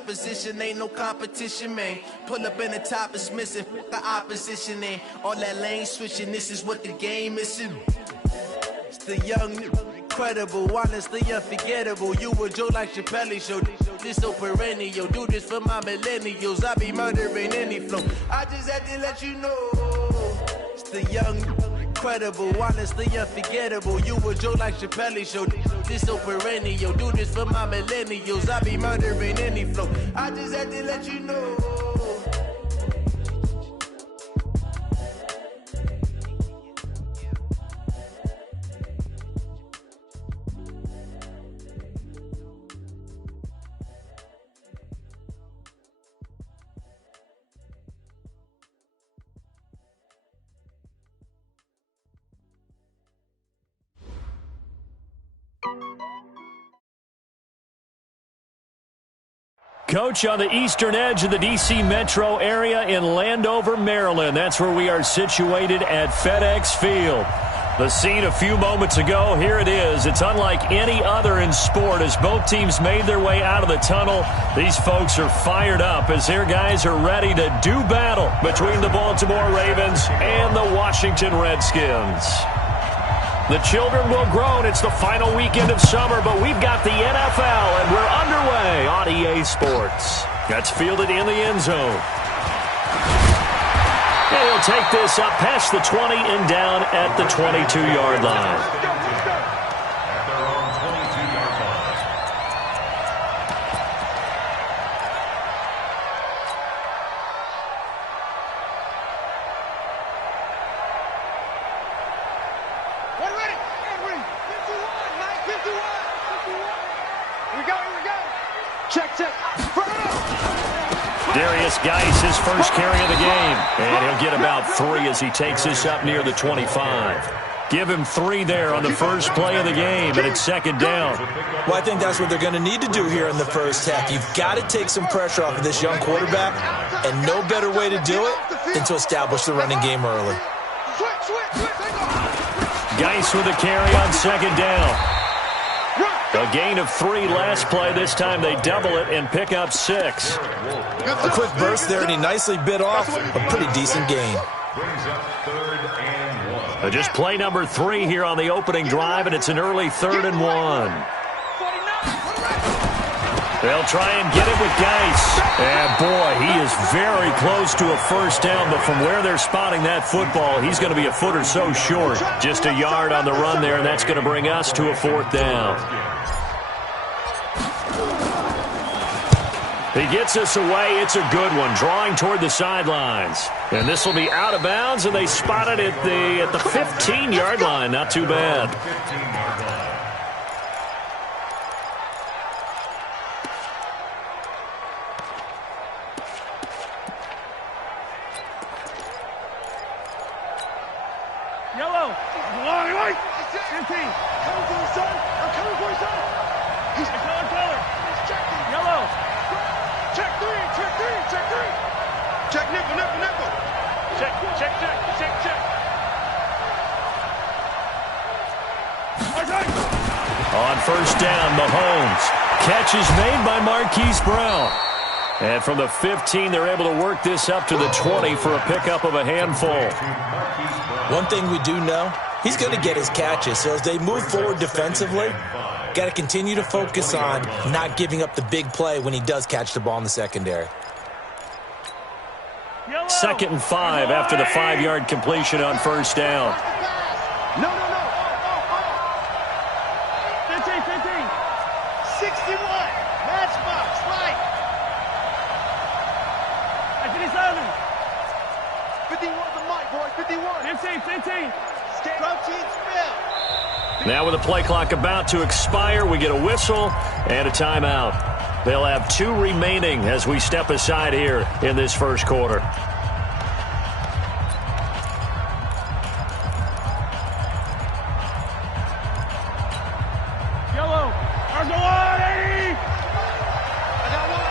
opposition, ain't no competition, man. Pull up in the top is missing, the opposition ain't. All that lane switching, this is what the game is. It's the young, incredible, honestly unforgettable. You a joke like Chappelle show. This so perennial, do this for my millennials. I be murdering any flow. I just had to let you know. It's the young, incredible, honestly unforgettable. You a joke like Chappelle show. This so perennial, do this for my millennials. I be murdering any flow. I just had to let you know. Coach, on the eastern edge of the D.C. metro area in Landover, Maryland. That's where we are situated at FedEx Field. The scene a few moments ago, here it is. It's unlike any other in sport as both teams made their way out of the tunnel. These folks are fired up as their guys are ready to do battle between the Baltimore Ravens and the Washington Redskins. The children will groan. It's the final weekend of summer, but we've got the NFL, and we're underway on EA Sports. That's fielded in the end zone. And he'll take this up past the 20 and down at the 22-yard line. Geis, his first carry of the game. And he'll get about 3 as he takes this up near the 25. Give him 3 there on the first play of the game, and it's second down. Well, I think that's what they're going to need to do here in the first half. You've got to take some pressure off of this young quarterback, and no better way to do it than to establish the running game early. Geis with a carry on second down. A gain of 3 last play. This time they double it and pick up 6. A quick burst there, and he nicely bit off a pretty decent gain. Just play number 3 here on the opening drive, and it's an early 3rd and 1. They'll try and get it with Geis. And, boy, he is very close to a first down, but from where they're spotting that football, he's going to be a foot or so short. Just a yard on the run there, and that's going to bring us to a 4th down. He gets us away. It's a good one, drawing toward the sidelines. And this will be out of bounds, and they spot it at the 15-yard line. Not too bad. Yellow. Long right. 15. Coming for your son. I'm coming for your son. He's color. Yellow. Check 3. Check nickel. Check. On first down, Mahomes. Catch is made by Marquise Brown. And from the 15, they're able to work this up to the 20 for a pickup of a handful. One thing we do know, he's going to get his catches. So as they move forward defensively, got to continue to focus on not giving up the big play when he does catch the ball in the secondary. 2nd and 5 after the 5-yard completion on first down. No. 15. 61. Matchbox. Right. 57. 51 the mic, boy. 51. 15. Protein spill. Now with the play clock about to expire, we get a whistle and a timeout. They'll have 2 remaining as we step aside here in this first quarter. Yellow. Argolani. I got one.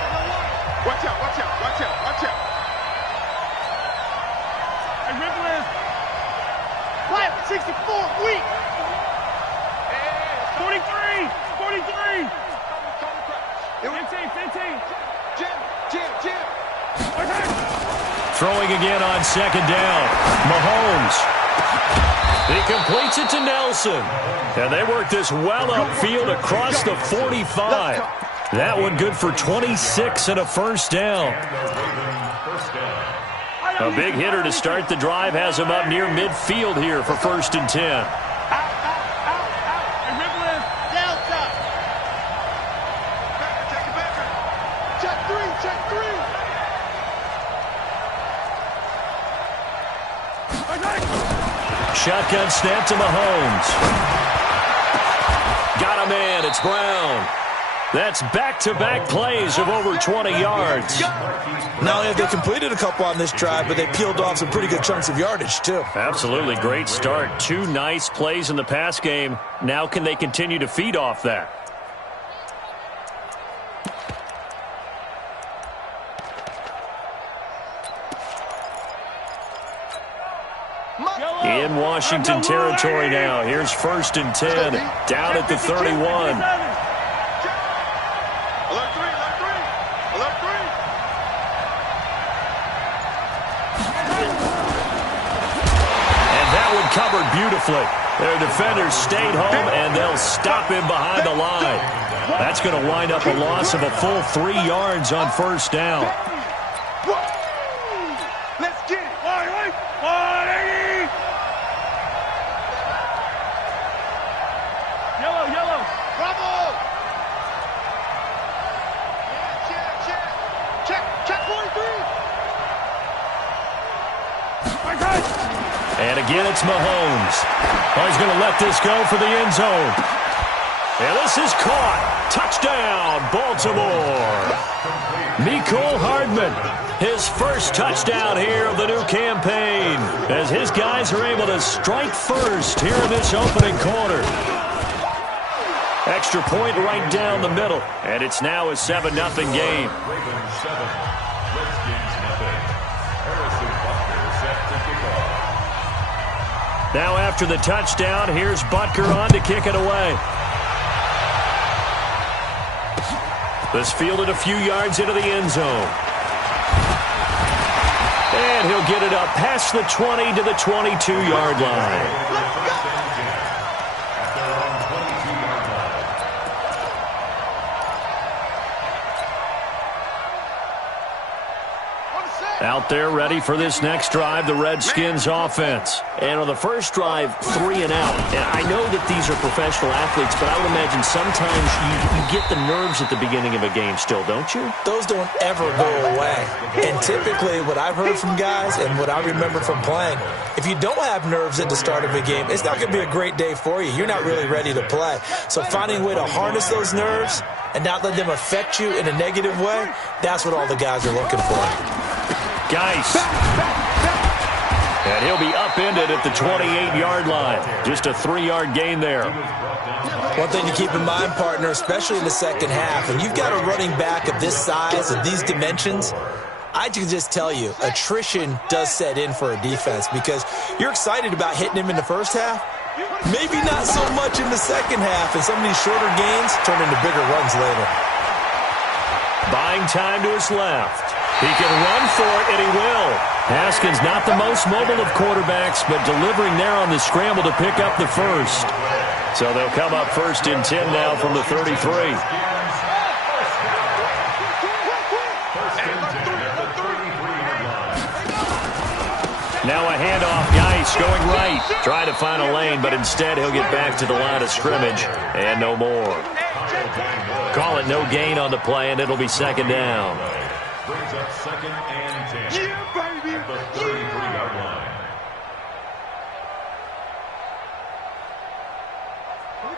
Watch out. Hey, Ripley. Flat 64. Weak. 43. 15. Throwing again on second down. Mahomes. He completes it to Nelson. And they work this well upfield across the 45. That one good for 26 and a first down. A big hitter to start the drive has him up near midfield here for 1st and 10. Shotgun snap to Mahomes. Got a man. It's Brown. That's back-to-back plays of over 20 yards. Not only have they completed a couple on this drive, but they peeled off some pretty good chunks of yardage, too. Absolutely great start. 2 nice plays in the pass game. Now can they continue to feed off that? In Washington territory now. Here's 1st and 10. Down at the 31. Covered beautifully. Their defenders stayed home, and they'll stop him behind the line. That's going to wind up a loss of a full 3 yards on 1st down. Let's get it. 180. Yellow. Bravo. Check 43. And again, it's Mahomes. Oh, he's going to let this go for the end zone. And this is caught. Touchdown, Baltimore. Mecole Hardman, his first touchdown here of the new campaign, as his guys are able to strike first here in this opening quarter. Extra point right down the middle, and it's now a 7-0 game. Now after the touchdown, here's Butker on to kick it away. This fielded a few yards into the end zone. And he'll get it up past the 20 to the 22-yard line. Out there ready for this next drive, the Redskins offense. And on the first drive, 3 and out. And I know that these are professional athletes, but I would imagine sometimes you get the nerves at the beginning of a game still, don't you? Those don't ever go away. And typically what I've heard from guys and what I remember from playing, if you don't have nerves at the start of a game, it's not going to be a great day for you. You're not really ready to play. So finding a way to harness those nerves and not let them affect you in a negative way, that's what all the guys are looking for. Geis. And he'll be upended at the 28-yard line. Just a 3-yard gain there. One thing to keep in mind, partner, especially in the second half, when you've got a running back of this size and these dimensions, I can just tell you, attrition does set in for a defense because you're excited about hitting him in the first half. Maybe not so much in the second half, and some of these shorter gains turn into bigger runs later. Buying time to his left. He can run for it, and he will. Haskins not the most mobile of quarterbacks, but delivering there on the scramble to pick up the first. So they'll come up 1st and 10 now from the 33. Now a handoff. Geis going right. Try to find a lane, but instead he'll get back to the line of scrimmage, and no more. Call it no gain on the play, and it'll be 2nd down. Brings up 2nd and 10. Yeah, baby. At the 33-yard line.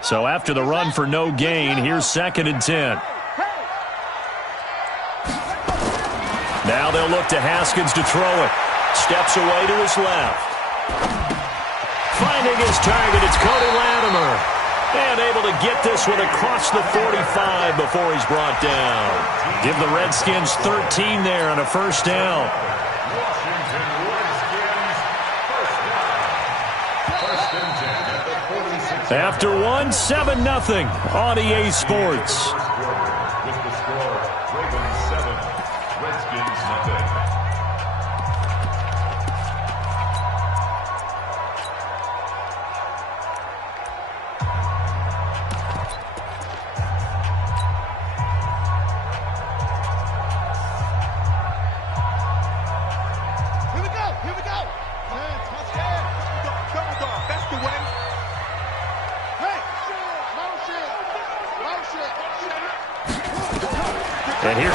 So after the run for no gain, here's 2nd and 10. Now they'll look to Haskins to throw it. Steps away to his left. Finding his target, it's Cody Latimer. And able to get this one across the 45 before he's brought down. Give the Redskins 13 there on a 1st down. Washington Redskins, 1st down. 1st and 10 at the 46. After 1-7-0 on EA Sports. With the score, Ravens 7, Redskins 0.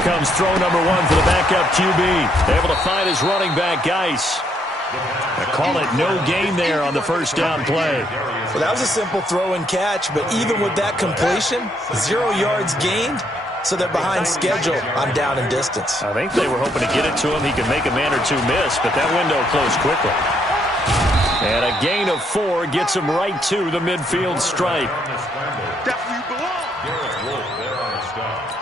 comes throw number one for the backup QB. Able to find his running back, Geis. They call it no gain there on the first down play. Well, that was a simple throw and catch, but even with that completion, 0 yards gained, so they're behind schedule on down and distance. I think they were hoping to get it to him. He could make a man or two miss, but that window closed quickly. And a gain of 4 gets him right to the midfield stripe. That's where you belong. Garrett Wolf there on the stop.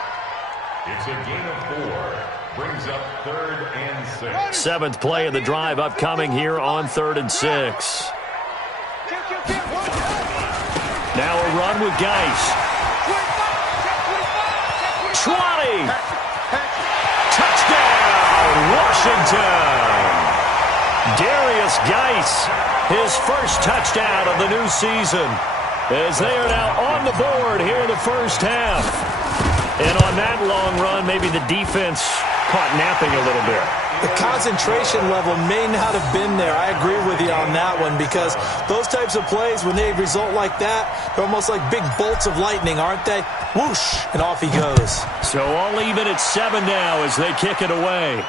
It's a gain of 4. Brings up 3rd and 6. 7th play of the drive upcoming here on 3rd and 6. Now a run with Geis. 20. Touchdown, Washington. Darius Geis, his first touchdown of the new season, as they are now on the board here in the first half. And on that long run, maybe the defense caught napping a little bit. The concentration level may not have been there. I agree with you on that one, because those types of plays, when they result like that, they're almost like big bolts of lightning, aren't they? Whoosh, and off he goes. So all even at 7 now as they kick it away.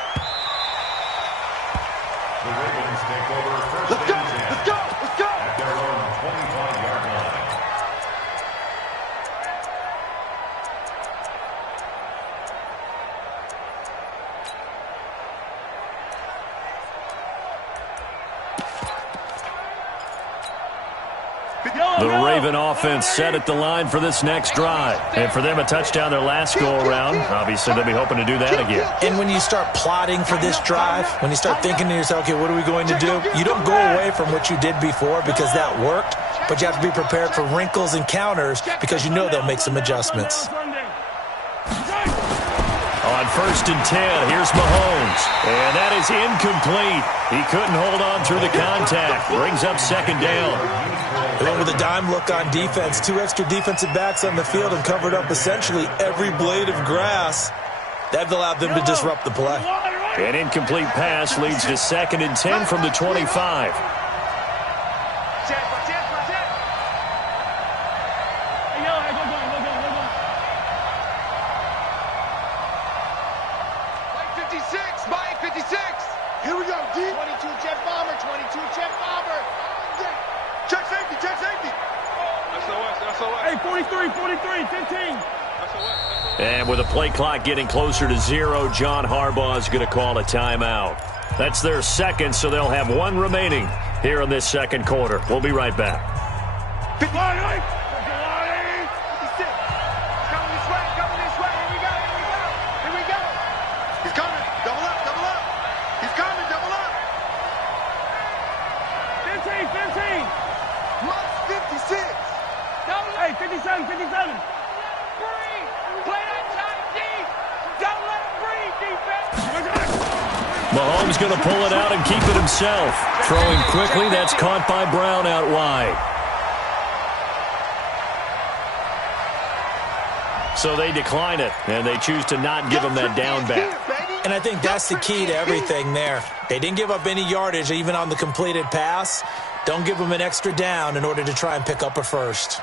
The Ravens take over first and 10. Let's go! At their own 25-yard line. The Raven offense set at the line for this next drive. And for them, a touchdown their last go-around. Obviously, they'll be hoping to do that again. And when you start plotting for this drive, when you start thinking to yourself, okay, what are we going to do? You don't go away from what you did before because that worked, but you have to be prepared for wrinkles and counters because you know they'll make some adjustments. On 1st and 10, here's Mahomes. And that is incomplete. He couldn't hold on through the contact. Brings up 2nd down. They went with a dime look on defense. 2 extra defensive backs on the field and covered up essentially every blade of grass. That allowed them to disrupt the play. An incomplete pass leads to 2nd and 10 from the 25. Here we go, D. 22 jet bomber, 22 jet bomber. Check safety, check safety. SOS. Hey, 43, 15. SOS. And with the play clock getting closer to 0, John Harbaugh is going to call a timeout. That's their second, so they'll have 1 remaining here in this second quarter. We'll be right back. Mahomes going to pull it out and keep it himself. Throwing quickly, that's caught by Brown out wide. So they decline it, and they choose to not give him that down back. And I think that's the key to everything there. They didn't give up any yardage even on the completed pass. Don't give them an extra down in order to try and pick up a first.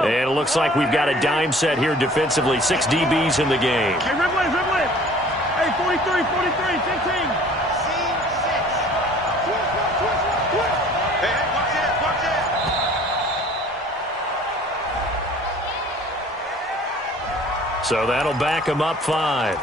And it looks like we've got a dime set here defensively. 6 DBs in the game. Hey, rip it. Hey, 43, 15. Hey, watch it. So that'll back him up 5.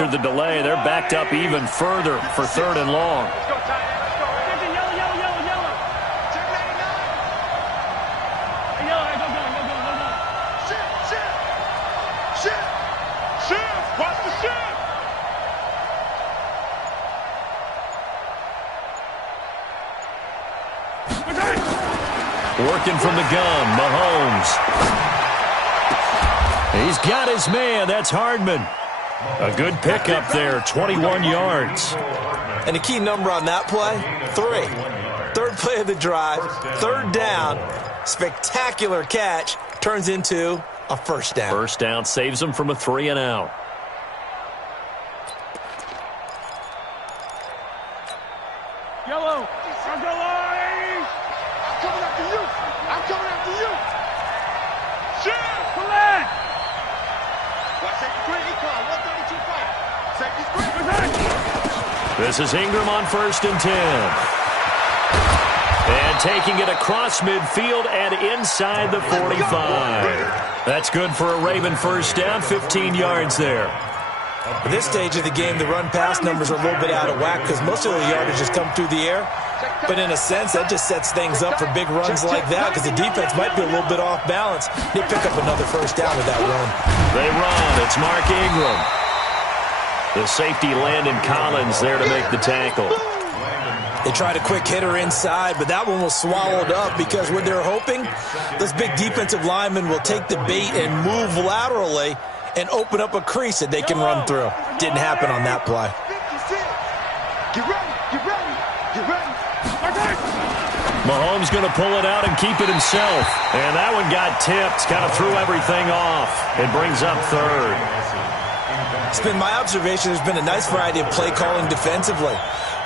after the delay. They're backed up even further for 3rd and long. Let's go, Ty. Let's go. Yellow, yellow, yellow, yellow. Check 99. Yellow, go. Shift. Watch the shift. Working from the gun, Mahomes. He's got his man. That's Hardman. A good pickup there, 21 yards. And the key number on that play, 3. 3rd play of the drive, 3rd down, spectacular catch, turns into a 1st down. 1st down saves him from a 3 and out. Yellow. I'm coming after you. Shift. Collect. Watch safety 3. Econ. 132 fight. Safety 3. This is Ingram on 1st and 10. And taking it across midfield and inside the 45. That's good for a Raven 1st down, 15 yards there. At this stage of the game, the run-pass numbers are a little bit out of whack because most of the yardage has come through the air. But in a sense, that just sets things up for big runs like that because the defense might be a little bit off balance. They pick up another 1st down with that run. They run. It's Mark Ingram. The safety Landon Collins there to make the tackle. They tried a quick hitter inside, but that one was swallowed up because what they're hoping, those big defensive linemen will take the bait and move laterally and open up a crease that they can run through. Didn't happen on that play. Get ready. Mahomes going to pull it out and keep it himself. And that one got tipped, kind of threw everything off. It brings up 3rd. It's been my observation there's been a nice variety of play calling defensively.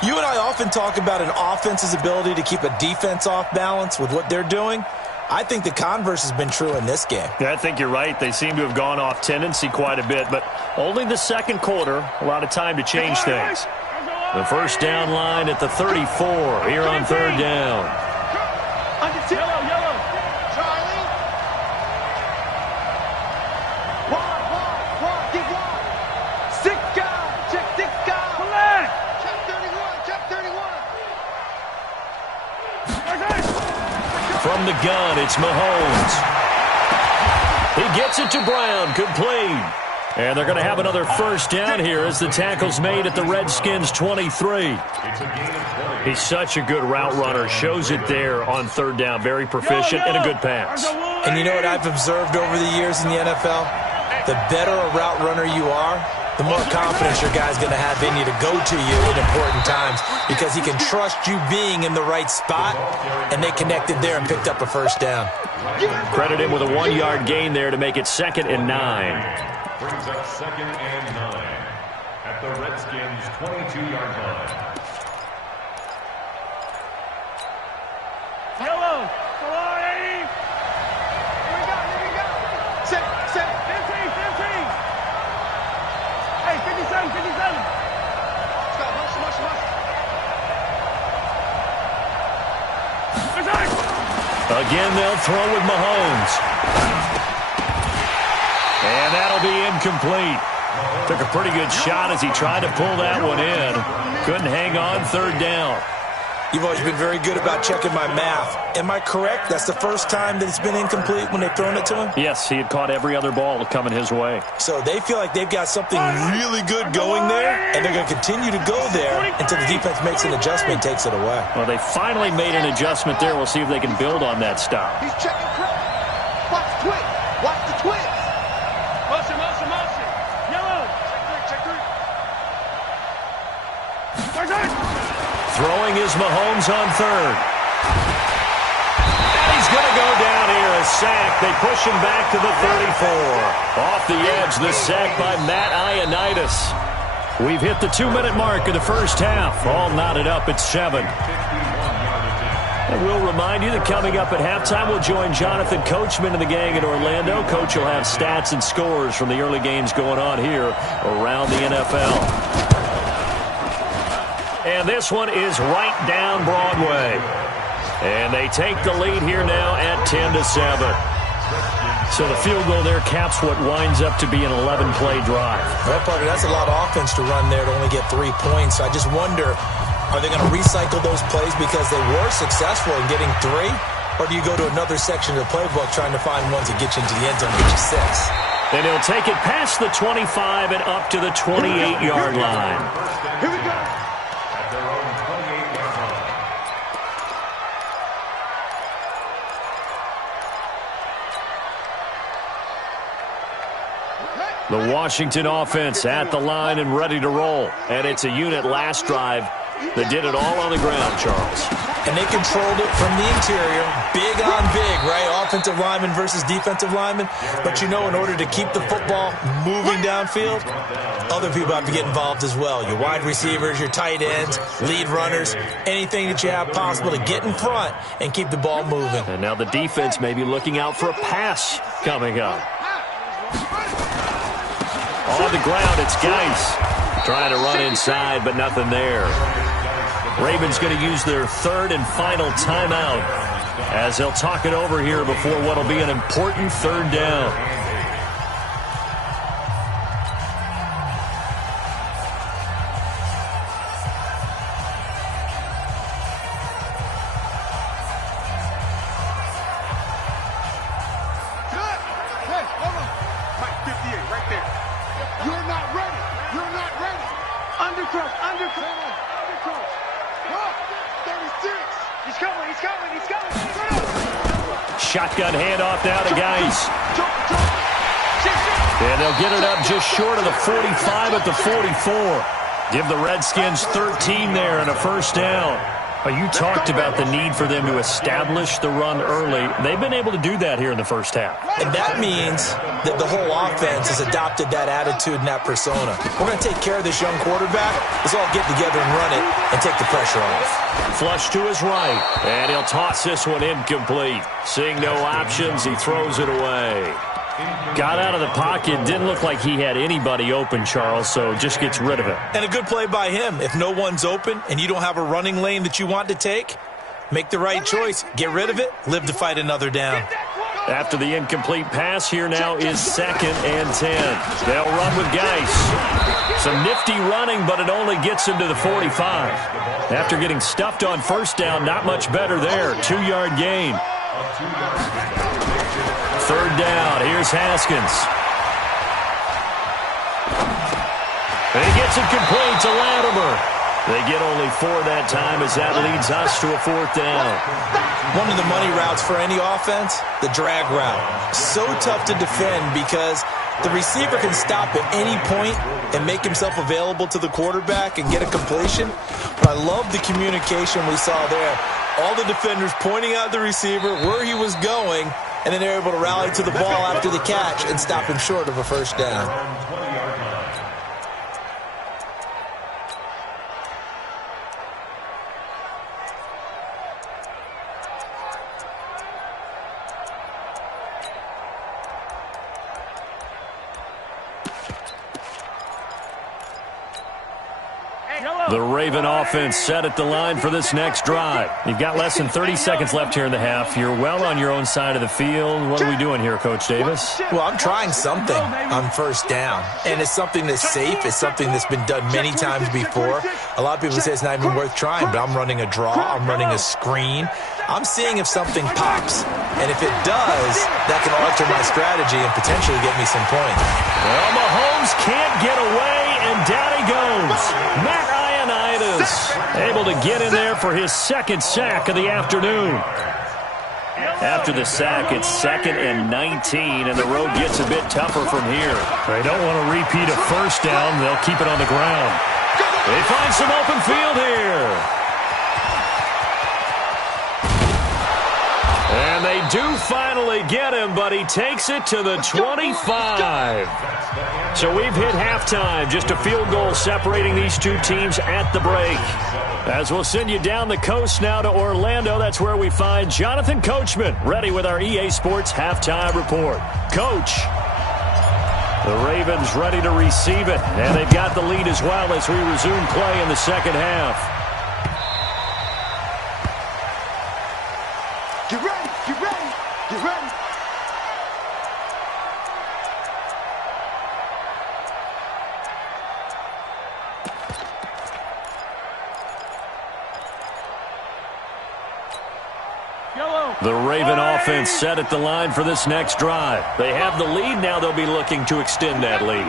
You and I often talk about an offense's ability to keep a defense off balance with what they're doing. I think the converse has been true in this game. Yeah, I think you're right. They seem to have gone off tendency quite a bit, but only the 2nd quarter, a lot of time to change things. The 1st down line at the 34 here on 3rd down. Yellow. Charlie. Wide. Get wide. 6 guys. Check 6 guys. Collect. Check 31. From the gun, it's Mahomes. He gets it to Brown, complete. And they're going to have another 1st down here as the tackle's made at the Redskins' 23. He's such a good route runner. Shows it there on 3rd down. Very proficient and a good pass. And you know what I've observed over the years in the NFL? The better a route runner you are, the more confidence your guy's going to have in you to go to you in important times because he can trust you being in the right spot, and they connected there and picked up a 1st down. Credit him with a 1-yard gain there to make it 2nd and 9. Brings up 2nd and 9 at the Redskins' 22-yard line. Yellow. Come on, 80. Here we go. Set. 15. Hey, 57. Let's go. Mush. Again, they'll throw with Mahomes. And that'll be incomplete. Took a pretty good shot as he tried to pull that one in. Couldn't hang on 3rd down. You've always been very good about checking my math. Am I correct? That's the first time that it's been incomplete when they've thrown it to him? Yes, he had caught every other ball coming his way. So they feel like they've got something really good going there, and they're going to continue to go there until the defense makes an adjustment and takes it away. Well, they finally made an adjustment there. We'll see if they can build on that stop. He's checking crowd. Watch the twist. Motion. Yellow. Check 3. Throwing is Mahomes on 3rd. And he's going to go down here, a sack. They push him back to the 34. Off the edge, the sack by Matt Ioannidis. We've hit the 2-minute mark of the 1st half. All knotted up at 7. And we'll remind you that coming up at halftime, we'll join Jonathan Coachman and the gang in Orlando. Coach will have stats and scores from the early games going on here around the NFL. And this one is right down Broadway. And they take the lead here now at 10-7. So the field goal there caps what winds up to be an 11-play drive. Well, partner, that's a lot of offense to run there to only get 3 points. I just wonder, are they going to recycle those plays because they were successful in getting 3? Or do you go to another section of the playbook trying to find ones that get you into the end zone and get you 6? And he'll take it past the 25 and up to the 28-yard line. Here we go. At their own 28-yard line. The Washington offense at the line and ready to roll. And it's a unit last drive that did it all on the ground, Charles. And they controlled it from the interior, big on big, right? Offensive lineman versus defensive lineman. But you know, in order to keep the football moving downfield, other people have to get involved as well. Your wide receivers, your tight ends, lead runners, anything that you have possible to get in front and keep the ball moving. And now the defense may be looking out for a pass coming up. On the ground, it's Geis. Trying to run inside, but nothing there. Ravens going to use their 3rd and final timeout as they'll talk it over here before what will be an important 3rd down. Hey, hold on. Mike 58, right there. You're not ready. You're not ready. Undercross, undercross, undercross. 36. He's coming, he's coming, he's coming. Shotgun handoff now to Geis. And they'll get it up just short of the 45 at the 44. Give the Redskins 13 there and a 1st down. You talked about the need for them to establish the run early. They've been able to do that here in the first half. And that means that the whole offense has adopted that attitude and that persona. We're going to take care of this young quarterback. Let's all get together and run it and take the pressure off. Flush to his right, and he'll toss this one incomplete. Seeing no options, he throws it away. Got out of the pocket. Didn't look like he had anybody open, Charles, so just gets rid of it. And a good play by him. If no one's open and you don't have a running lane that you want to take, make the right choice. Get rid of it. Live to fight another down. After the incomplete pass, here now is 2nd and 10. They'll run with Geis. Some nifty running, but it only gets him to the 45. After getting stuffed on 1st down, not much better there. 2-yard gain. 3rd down. Here's Haskins. And he gets it complete to Latimer. They get only 4 that time as that leads us to a 4th down. One of the money routes for any offense, the drag route. So tough to defend because the receiver can stop at any point and make himself available to the quarterback and get a completion. But I love the communication we saw there. All the defenders pointing out the receiver, where he was going, and then they're able to rally to the ball after the catch and stop him short of a 1st down. The Raven offense set at the line for this next drive. You've got less than 30 seconds left here in the half. You're well on your own side of the field. What are we doing here, Coach Davis? Well, I'm trying something on 1st down, and it's something that's safe. It's something that's been done many times before. A lot of people say it's not even worth trying, but I'm running a draw. I'm running a screen. I'm seeing if something pops, and if it does, that can alter my strategy and potentially get me some points. Well, Mahomes can't get away, and down he goes. Matt Ioannidis able to get in there for his 2nd sack of the afternoon. After the sack, it's 2nd and 19, and the road gets a bit tougher from here. They don't want to repeat a 1st down. They'll keep it on the ground. They find some open field here. And they do finally get him, but he takes it to the 25. So we've hit halftime. Just a field goal separating these two teams at the break. As we'll send you down the coast now to Orlando, that's where we find Jonathan Coachman, ready with our EA Sports Halftime Report. Coach, the Ravens ready to receive it, and they've got the lead as well as we resume play in the 2nd half. Get ready, get ready, get ready. The Raven offense set at the line for this next drive. They have the lead. Now they'll be looking to extend that lead.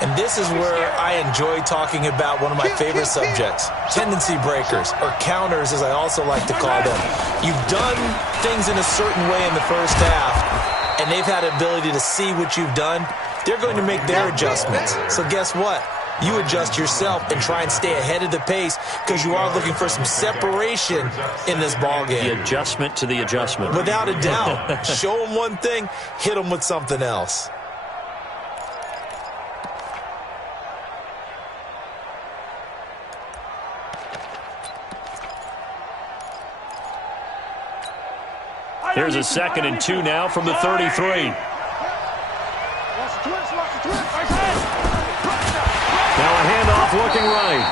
And this is where I enjoy talking about one of my favorite subjects, tendency breakers, or counters as I also like to call them. You've done things in a certain way in the first half, and they've had the ability to see what you've done. They're going to make their adjustments. So guess what? You adjust yourself and try and stay ahead of the pace because you are looking for some separation in this ball game. The adjustment to the adjustment. Without a doubt. Show them one thing, hit them with something else. Here's a 2nd and 2 now from the 33. Now a handoff looking right.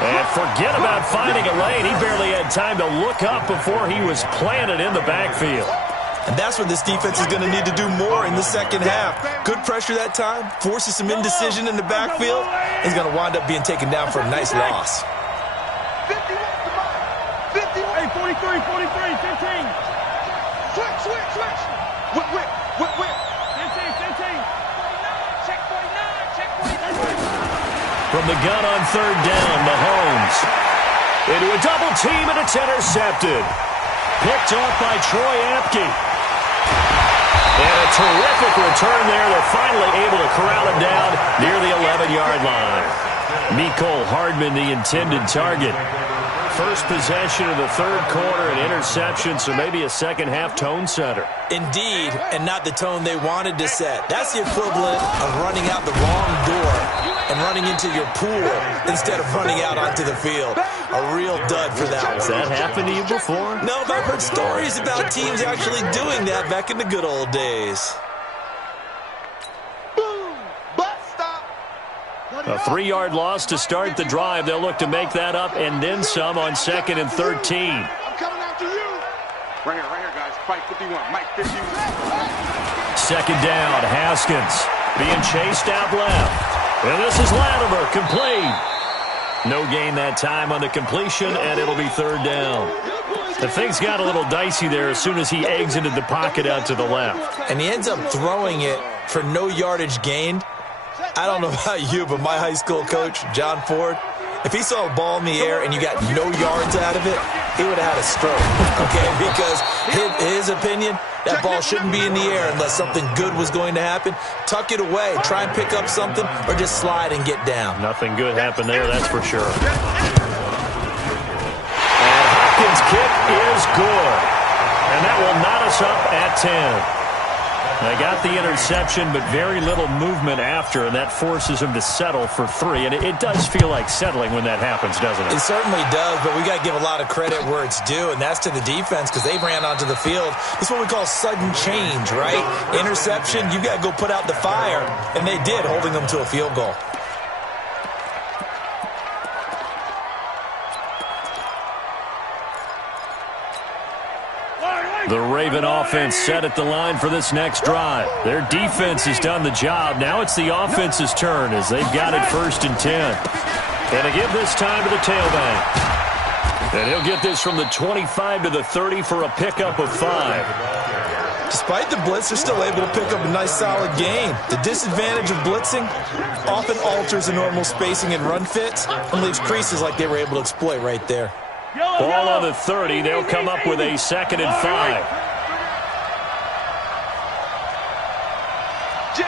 And forget about finding a lane. He barely had time to look up before he was planted in the backfield. And that's what this defense is going to need to do more in the second half. Good pressure that time, forces some indecision in the backfield. He's going to wind up being taken down for a nice loss. 50, 43, 43, 15. Switch. Whip. 15. Check 49. From the gun on 3rd down, Mahomes. Into a double team, and it's intercepted. Picked off by Troy Apke. And a terrific return there. They're finally able to corral him down near the 11-yard line. Mecole Hardman, the intended target. First possession of the 3rd quarter, an interception, so maybe a second-half tone setter. Indeed, and not the tone they wanted to set. That's the equivalent of running out the wrong door and running into your pool instead of running out onto the field. A real dud for that one. Has that happened to you before? No, but I've heard stories about teams actually doing that back in the good old days. A 3-yard loss to start the drive. They'll look to make that up and then some on 2nd and 13. I'm coming after you. Right here, guys. Fight 51. Mike 51. 2nd down, Haskins being chased out left. And this is Latimer, complete. No gain that time on the completion, and it'll be 3rd down. The things got a little dicey there as soon as he exited the pocket out to the left. And he ends up throwing it for no yardage gained. I don't know about you, but my high school coach, John Ford, if he saw a ball in the air and you got no yards out of it, he would have had a stroke, okay? Because his opinion, that ball shouldn't be in the air unless something good was going to happen. Tuck it away, try and pick up something, or just slide and get down. Nothing good happened there, that's for sure. And Hopkins' kick is good. And that will knot us up at 10. They got the interception, but very little movement after, and that forces him to settle for 3. And it does feel like settling when that happens, doesn't it? It certainly does, but we got to give a lot of credit where it's due, and that's to the defense because they ran onto the field. This is what we call sudden change, right? Interception, you got to go put out the fire, and they did, holding them to a field goal. The Raven offense set at the line for this next drive. Their defense has done the job. Now it's the offense's turn as they've got it 1st and 10. And to give this time to the tailback. And he'll get this from the 25 to the 30 for a pickup of 5. Despite the blitz, they're still able to pick up a nice solid gain. The disadvantage of blitzing often alters the normal spacing and run fits and leaves creases like they were able to exploit right there. Ball on the 30. They'll come up with a 2nd and 5. Jim.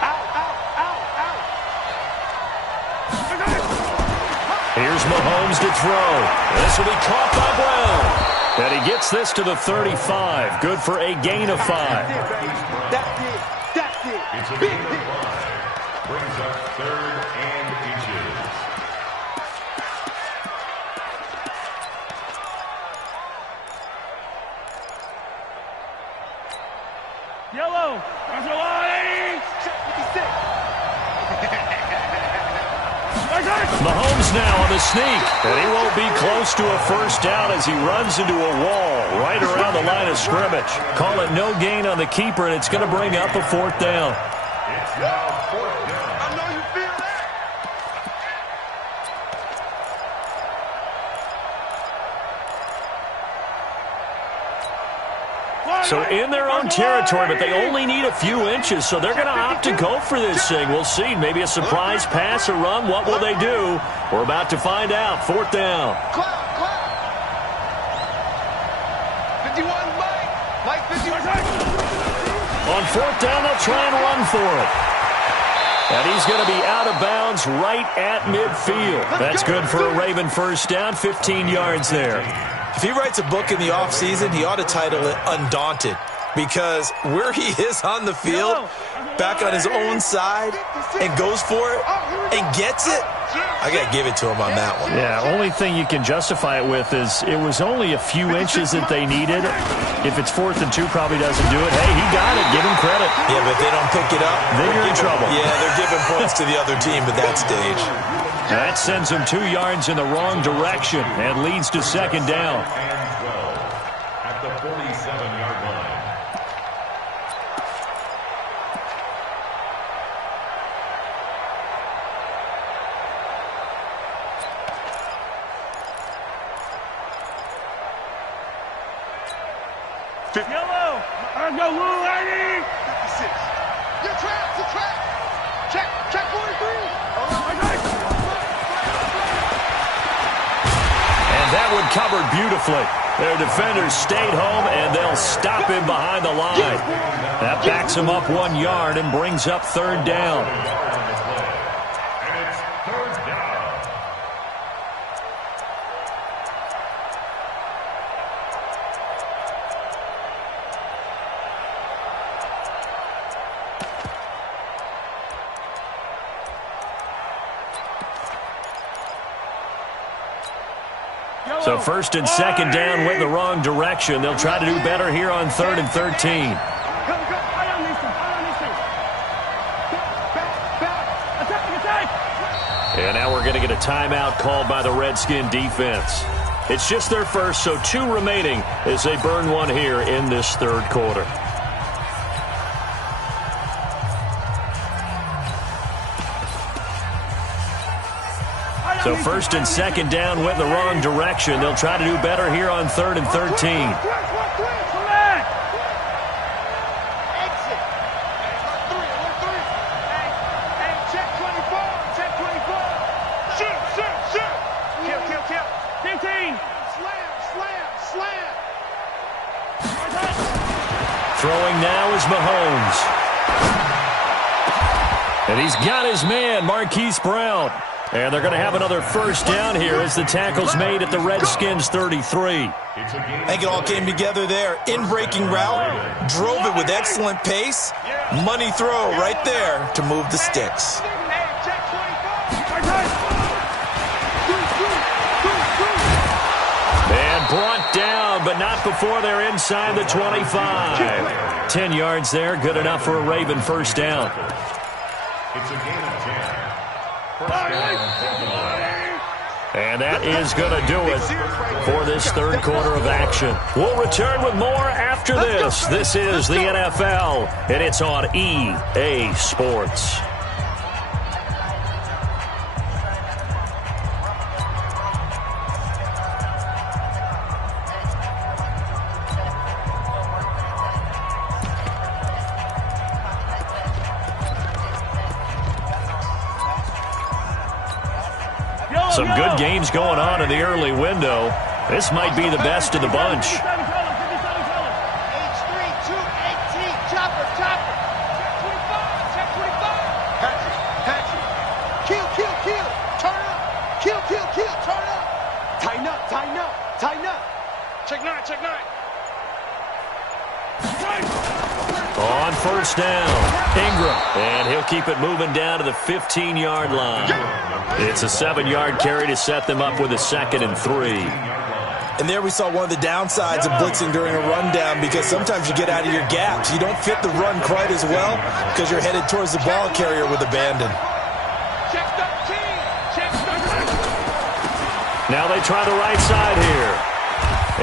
Out. Here's Mahomes to throw. This will be caught by Brown. And he gets this to the 35. Good for a gain of 5. That's it. It's a big hit. Brings up 3rd and inches. Yellow. That's a line. Check 56. Mahomes now on the sneak. And he won't be close to a 1st down as he runs into a wall right around the line of scrimmage. Call it no gain on the keeper, and it's going to bring up a 4th down. It's now 4th down. I know you feel that. So in their own territory, but they only need a few inches, so they're going to opt to go for this thing. We'll see. Maybe a surprise pass or run. What will they do? We're about to find out. 4th down. 51, Mike 51. On 4th down, they'll try and run for it. And he's going to be out of bounds right at midfield. That's good for a Raven first down, 15 yards there. If he writes a book in the offseason, he ought to title it Undaunted, because where he is on the field, back on his own side, and goes for it and gets it, I got to give it to him on that one. Yeah, only thing you can justify it with is it was only a few inches that they needed. If it's 4th and 2, probably doesn't do it. Hey, he got it. Give him credit. Yeah, but if they don't pick it up, then you're in trouble. Yeah, they're giving points to the other team at that stage. That sends him 2 yards in the wrong direction and leads to 2nd down. And 12 at the 47-yard line. Yellow. I go, Lou, lady. 56. Your trap, your trap. Check 43. And that one covered beautifully. Their defenders stayed home, and they'll stop him behind the line. That backs him up 1 yard and brings up 3rd down. And it's 3rd down. So 1st and 2nd down went in the wrong direction. They'll try to do better here on 3rd and 13. And now we're going to get a timeout called by the Redskin defense. It's just their first, so 2 remaining as they burn one here in this 3rd quarter. So 1st and 2nd down went in the wrong direction. They'll try to do better here on 3rd and 13. Throwing now is Mahomes. And he's got his man, Marquise Brown. And they're going to have another 1st down here as the tackle's made at the Redskins' 33. I think it all came together there. In-breaking route, drove it with excellent pace. Money throw right there to move the sticks. And brought down, but not before they're inside the 25. 10 yards there, good enough for a Raven 1st down. It's a gain of 10. First down, and that is going to do it for this 3rd quarter of action. We'll return with more after this. This is the NFL, and it's on EA Sports. Some good games going on in the early window. This might be the best of the bunch. H3, 218, chopper. Check 25. Patrick. Kill. Turn up. Kill. Turn up. Tighten up. Check 9. On 1st down, Ingram. And he'll keep it moving down to the 15-yard line. It's a 7-yard carry to set them up with a 2nd and 3. And there we saw one of the downsides of blitzing during a rundown, because sometimes you get out of your gaps. You don't fit the run quite as well because you're headed towards the ball carrier with abandon. Check 13. Now they try the right side here.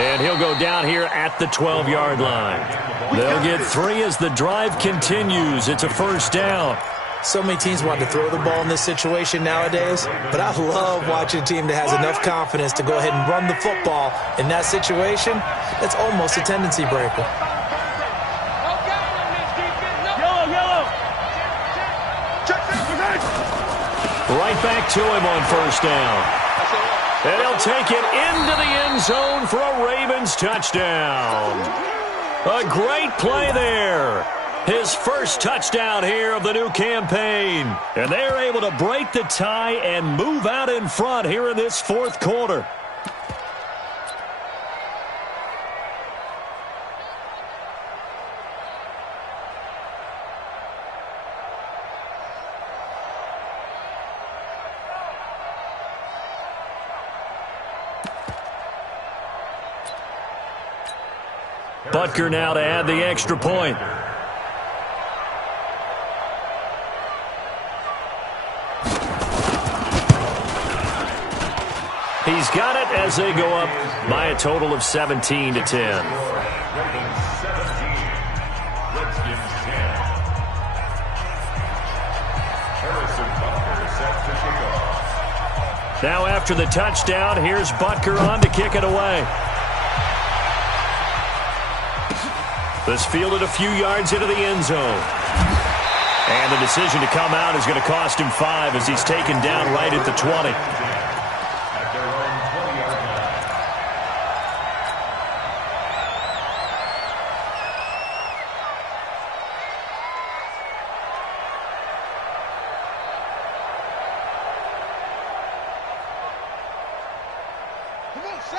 And he'll go down here at the 12-yard line. They'll get 3 as the drive continues. It's a 1st down. So many teams want to throw the ball in this situation nowadays, but I love watching a team that has enough confidence to go ahead and run the football in that situation. That's almost a tendency breaker. Right back to him on first down. And he'll take it into the end zone for a Ravens touchdown. A great play there. His first touchdown here of the new campaign. And they're able to break the tie and move out in front here in this fourth quarter. Butker now to add the extra point. He's got it as they go up by a total of 17-10. Ravens 17, Redskins 10. Harrison Butker set to kick off. Now after the touchdown, here's Butker on to kick it away. This fielded a few yards into the end zone. And the decision to come out is going to cost him 5 as he's taken down right at the 20. At their own 20-yard line.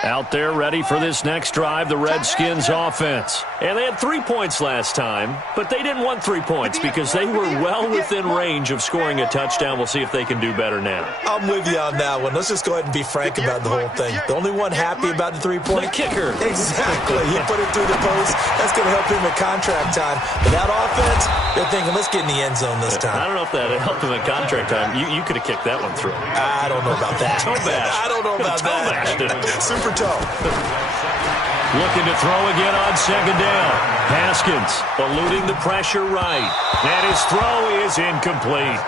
Out there ready for this next drive, the Redskins offense. And they had 3 points last time, but they didn't want 3 points because they were well within range of scoring a touchdown. We'll see if they can do better now. I'm with you on that one. Let's just go ahead and be frank about the whole thing. The only one happy about the 3-point? The kicker. Exactly. He put it through the post. That's going to help him at contract time. But that offense, they're thinking, let's get in the end zone this time. I don't know if that helped him at contract time. You could have kicked that one through. I don't know about that. Toe bash. I don't know about that. Super toe. Looking to throw again on second down. Haskins eluding the pressure right. And his throw is incomplete.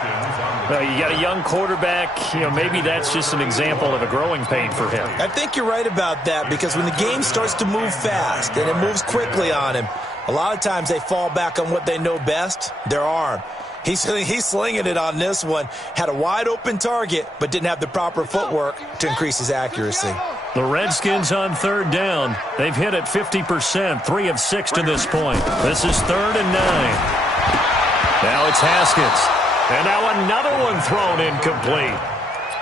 You got a young quarterback. Maybe that's just an example of a growing pain for him. I think you're right about that because when the game starts to move fast and it moves quickly on him, a lot of times they fall back on what they know best, their arm. He's slinging it on this one. Had a wide open target, but didn't have the proper footwork to increase his accuracy. The Redskins on third down. They've hit it 50%, 3 of 6 to this point. This is 3rd and 9. Now it's Haskins. And now another one thrown incomplete.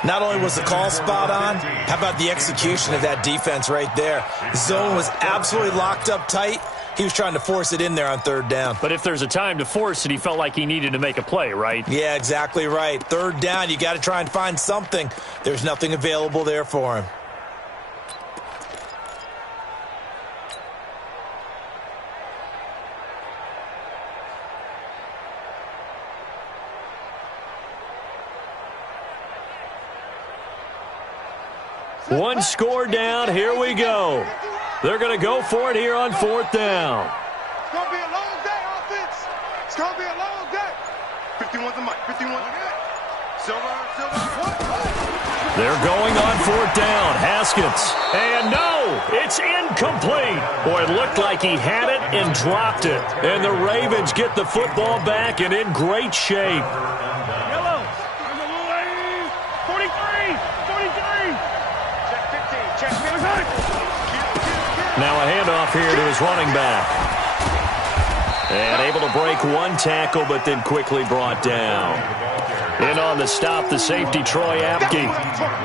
Not only was the call spot on, how about the execution of that defense right there? The zone was absolutely locked up tight. He was trying to force it in there on third down. But if there's a time to force it, he felt like he needed to make a play, right? Yeah, exactly right. Third down, you got to try and find something. There's nothing available there for him. One score down. Here we go. They're going to go for it here on 4th down. It's going to be a long day, offense. It's going to be a long day. 51's the mic. 51's the mic. Silver. They're going on 4th down. Haskins. And no, it's incomplete. Boy, it looked like he had it and dropped it. And the Ravens get the football back and in great shape. Yellow. 43. Check 15. Check 15. Now a handoff here to his running back. And able to break one tackle, but then quickly brought down. In on the stop, the safety, Troy Apke.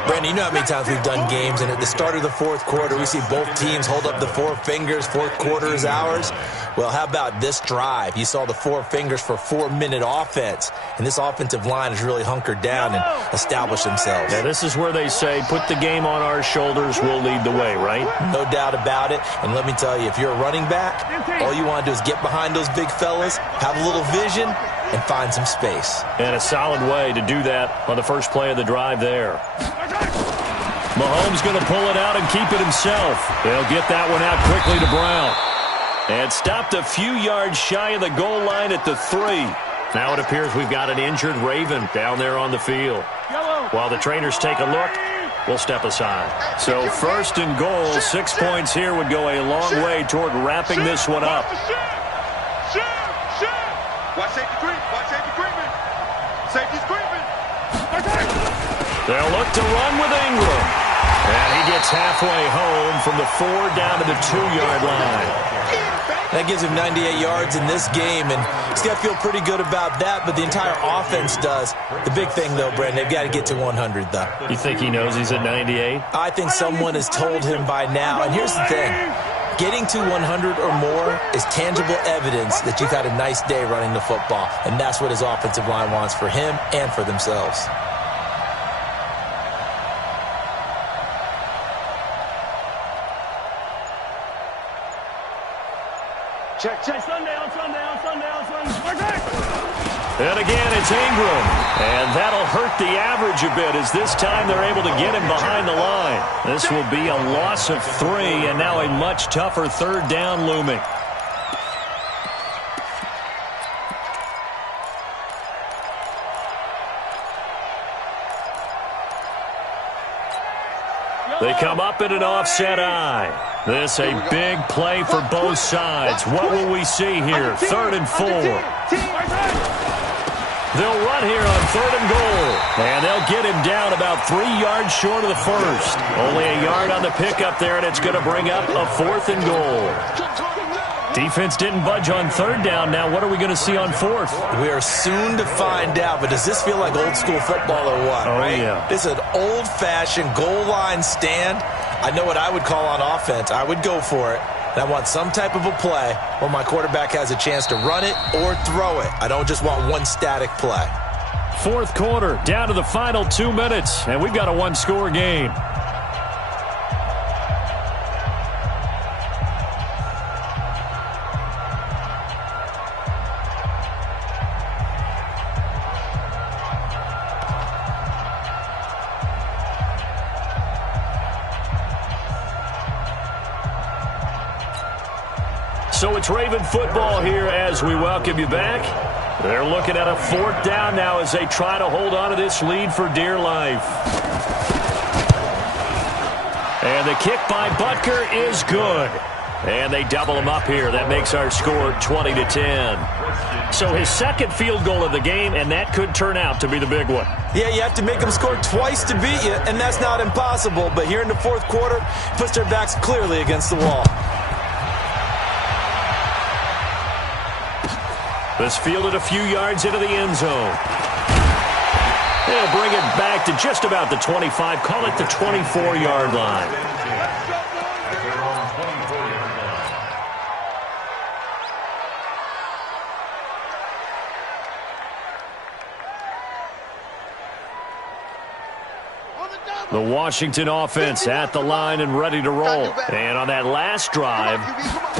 Brandon, you know how many times we've done games, and at the start of the fourth quarter, we see both teams hold up the 4 fingers, fourth quarter is ours. Well, how about this drive? You saw the 4 fingers for 4-minute offense, and this offensive line has really hunkered down and established themselves. Now, this is where they say, put the game on our shoulders, we'll lead the way, right? No doubt about it, and let me tell you, if you're a running back, all you want to do is get behind those big fellas, have a little vision, and find some space. And a solid way to do that on the first play of the drive there. Mahomes going to pull it out and keep it himself. They'll get that one out quickly to Brown. And stopped a few yards shy of the goal line at the 3. Now it appears we've got an injured Raven down there on the field. While the trainers take a look, we'll step aside. So 1st and goal, 6 points here would go a long way toward wrapping this one up. Watch safety creep. Watch safety creeping. Safety's creeping. They'll look to run with Ingram. And he gets halfway home from the 4 down to the 2-yard line. That gives him 98 yards in this game, and he's got to feel pretty good about that, but the entire offense does. The big thing, though, Brandon, they've got to get to 100, though. You think he knows he's at 98? I think someone has told him by now. And here's the thing. Getting to 100 or more is tangible evidence that you've had a nice day running the football, and that's what his offensive line wants for him and for themselves. Check. Sunday. And again, it's Ingram. And that'll hurt the average a bit as this time they're able to get him behind the line. This will be a loss of 3 and now a much tougher 3rd down looming. They come up in an offset eye. This a big play for both sides. What will we see here? 3rd and 4. They'll run here on 3rd and goal. And they'll get him down about 3 yards short of the first. Only a yard on the pickup there, and it's going to bring up a 4th and goal. Defense didn't budge on 3rd down. Now what are we going to see on 4th? We are soon to find out, but does this feel like old school football or what? Oh, right? Yeah. This is an old-fashioned goal line stand. I know what I would call on offense. I would go for it. And I want some type of a play where my quarterback has a chance to run it or throw it. I don't just want one static play. 4th quarter, down to the final 2 minutes, and we've got a 1-score game. So it's Raven football here as we welcome you back. They're looking at a 4th down now as they try to hold on to this lead for dear life. And the kick by Butker is good. And they double him up here. That makes our score 20-10. So his 2nd field goal of the game, and that could turn out to be the big one. Yeah, you have to make them score twice to beat you, and that's not impossible. But here in the 4th quarter, puts their backs clearly against the wall. This fielded a few yards into the end zone. They'll bring it back to just about the 25. Call it the 24-yard line. The Washington offense at the line and ready to roll. And on that last drive,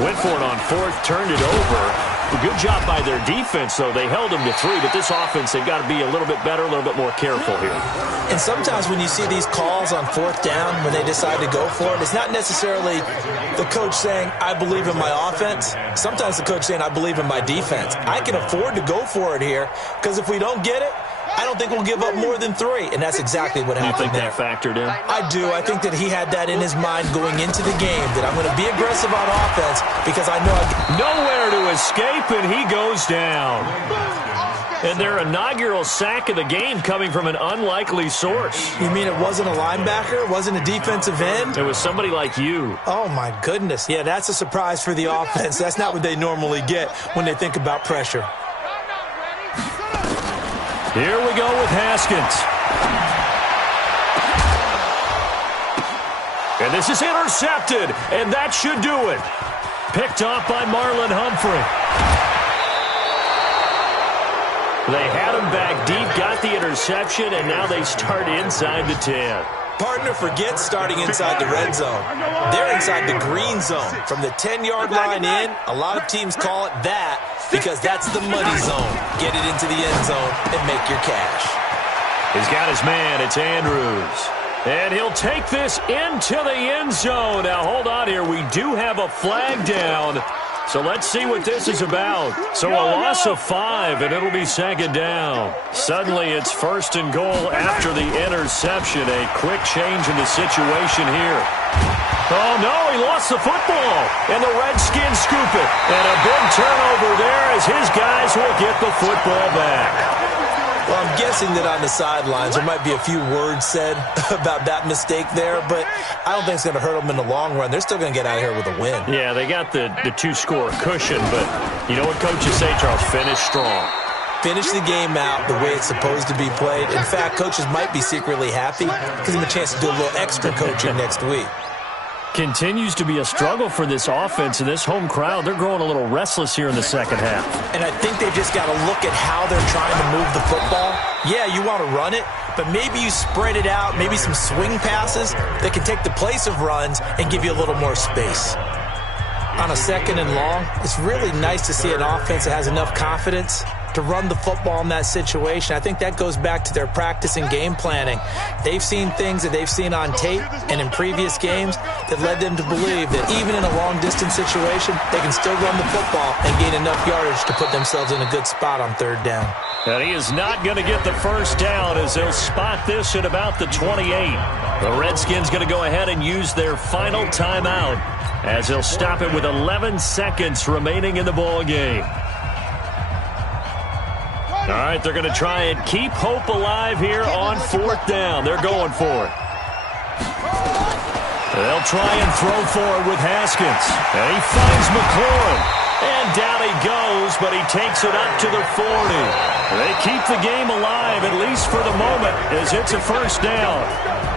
went for it on 4th, turned it over. A good job by their defense, though. They held them to 3, but this offense, they've got to be a little bit better, a little bit more careful here. And sometimes when you see these calls on 4th down, when they decide to go for it, it's not necessarily the coach saying, I believe in my offense. Sometimes the coach saying, I believe in my defense. I can afford to go for it here, because if we don't get it, I don't think we'll give up more than 3, and that's exactly what happened there. You think that factored in? I do. I think that he had that in his mind going into the game, that I'm going to be aggressive on offense because I know nowhere to escape, and he goes down. And their inaugural sack of the game coming from an unlikely source. You mean it wasn't a linebacker? It wasn't a defensive end? It was somebody like you. Oh, my goodness. Yeah, that's a surprise for the offense. That's not what they normally get when they think about pressure. Here we go with Haskins. And this is intercepted, and that should do it. Picked off by Marlon Humphrey. They had him back deep, got the interception, and now they start inside the 10. Partner forgets starting inside the red zone. They're inside the green zone. From the 10-yard line in, a lot of teams call it that because that's the money zone. Get it into the end zone and make your cash. He's got his man. It's Andrews. And he'll take this into the end zone. Now, hold on here. We do have a flag down. So let's see what this is about. So a loss of 5, and it'll be 2nd down. Suddenly it's 1st and goal after the interception. A quick change in the situation here. Oh, no, he lost the football. And the Redskins scoop it. And a big turnover there as his guys will get the football back. Well, I'm guessing that on the sidelines there might be a few words said about that mistake there, but I don't think it's going to hurt them in the long run. They're still going to get out of here with a win. Yeah, they got the two-score cushion, but you know what coaches say, Charles? Finish strong. Finish the game out the way it's supposed to be played. In fact, coaches might be secretly happy because they have a chance to do a little extra coaching next week. Continues to be a struggle for this offense and this home crowd. They're growing a little restless here in the second half. And I think they've just got to look at how they're trying to move the football. Yeah, you want to run it, but maybe you spread it out, maybe some swing passes that can take the place of runs and give you a little more space. On a second and long, it's really nice to see an offense that has enough confidence to run the football in that situation. I think that goes back to their practice and game planning. They've seen things that they've seen on tape and in previous games that led them to believe that even in a long-distance situation, they can still run the football and gain enough yardage to put themselves in a good spot on third down. And he is not going to get the first down as they'll spot this at about the 28. The Redskins going to go ahead and use their final timeout as they'll stop it with 11 seconds remaining in the ball game. All right, they're going to try and keep hope alive here on fourth down. They're going for it. They'll try and throw for it with Haskins. And he finds McLaurin. And down he goes, but he takes it up to the 40. They keep the game alive, at least for the moment, as it's a first down.